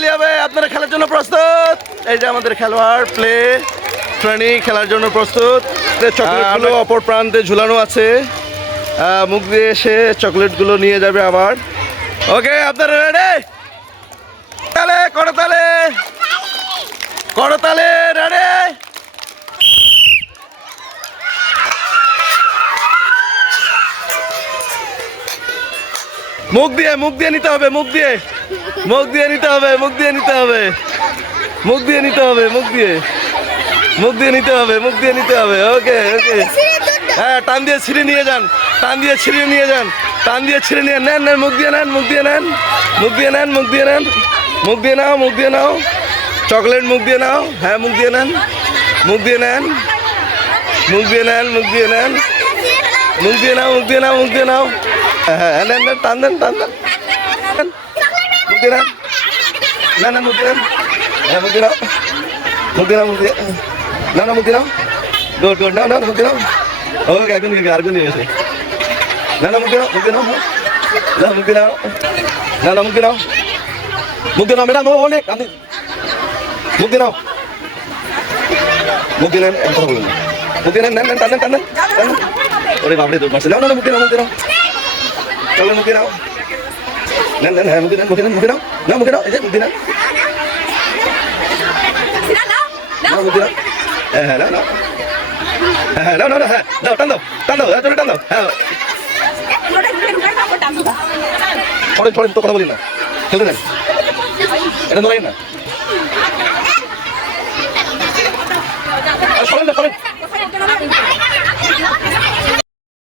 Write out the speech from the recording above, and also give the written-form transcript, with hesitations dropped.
করতালি হবে। আপনারা খেলার জন্য প্রস্তুত? এই যে আমাদের খেলোয়াড় প্লে প্রাণী খেলার জন্য প্রস্তুত। চকলেটগুলো অপর প্রান্তে ঝুলানো আছে, মুখ দিয়ে এসে চকলেটগুলো নিয়ে যাবে আবার। ওকে, আপনারা রেডি? তালে করতালে করতালে রেডি। মুখ দিয়ে নিতে হবে, মুখ দিয়ে নিতে হবে, মুখ দিয়ে নিতে হবে, মুখ দিয়ে নিতে হবে, মুখ দিয়ে নিতে হবে, মুখ দিয়ে নিতে হবে। ওকে ওকে, হ্যাঁ, টান দিয়ে ছিঁড়ে নিয়ে যান, টান দিয়ে ছিঁড়ে নিয়ে যান, টান দিয়ে ছিঁড়ে নিয়ে নেন, নেন, মুখ দিয়ে নেন, মুখ দিয়ে নেন, মুখ দিয়ে নেন, মুখ দিয়ে নেন, মুখ দিয়ে নাও, মুখ দিয়ে নাও, চকলেট মুখ দিয়ে নাও, হ্যাঁ, মুখ দিয়ে নেন, মুখ দিয়ে নেন, মুখ দিয়ে নেন, মুখ দিয়ে নেন, মুখ দিয়ে নাও, মুখ দিয়ে নাও, মুখ দিয়ে নাও, হ্যাঁ, নেন, নেন, টান দেন, টান দেন, মুখ দিয়ে নেন, না না, মুখ দিয়ে নেন, হ্যাঁ, মুখ দিয়ে নাও, মুখ দিয়ে নাও, মুখ দিয়ে না না, মুখ দিয়ে নাও, গুড গুড, না না, মুখ দিয়ে নাও। ওকে, এখন আরেকজন নিয়ে এসে, না না, মুখ দিয়ে নাও, মুখ দিয়ে নাও, না মুখ দিয়ে নাও, না না, মুখ দিয়ে নাও, মুখ দিয়ে নাও, ম্যাডাম, অনেক আপনি মুখ দিয়ে নাও, মুখ দিয়ে নেন, কথা বলুন, মুখ দিয়ে নেন, নেন, টান দেন, টান দেন, ওরে বাপরে, দৌড় মারছে, না না, মুখ দিয়ে নাও, মুখ দিয়ে নাও, চলো, মুখ দিয়ে নাও, নেন নেন, হ্যাঁ, মুখ দিয়ে নেন, মুখ দিয়ে নেন, মুখ দিয়ে নাও, না মুখ দিয়ে নাও, এই যে মুখ দিয়ে নাও, না মুখ দিয়ে নাও, হ্যাঁ হ্যাঁ, না না, হ্যাঁ, না না, হ্যাঁ, দাও, টান দাও, টান দাও, হ্যাঁ, টান দাও, হ্যাঁ, ছড়েন ছড়েন, তো কথা বলি না, খেলতে দেন, এটা ধরেন না, ছড়েন না, ছড়েন।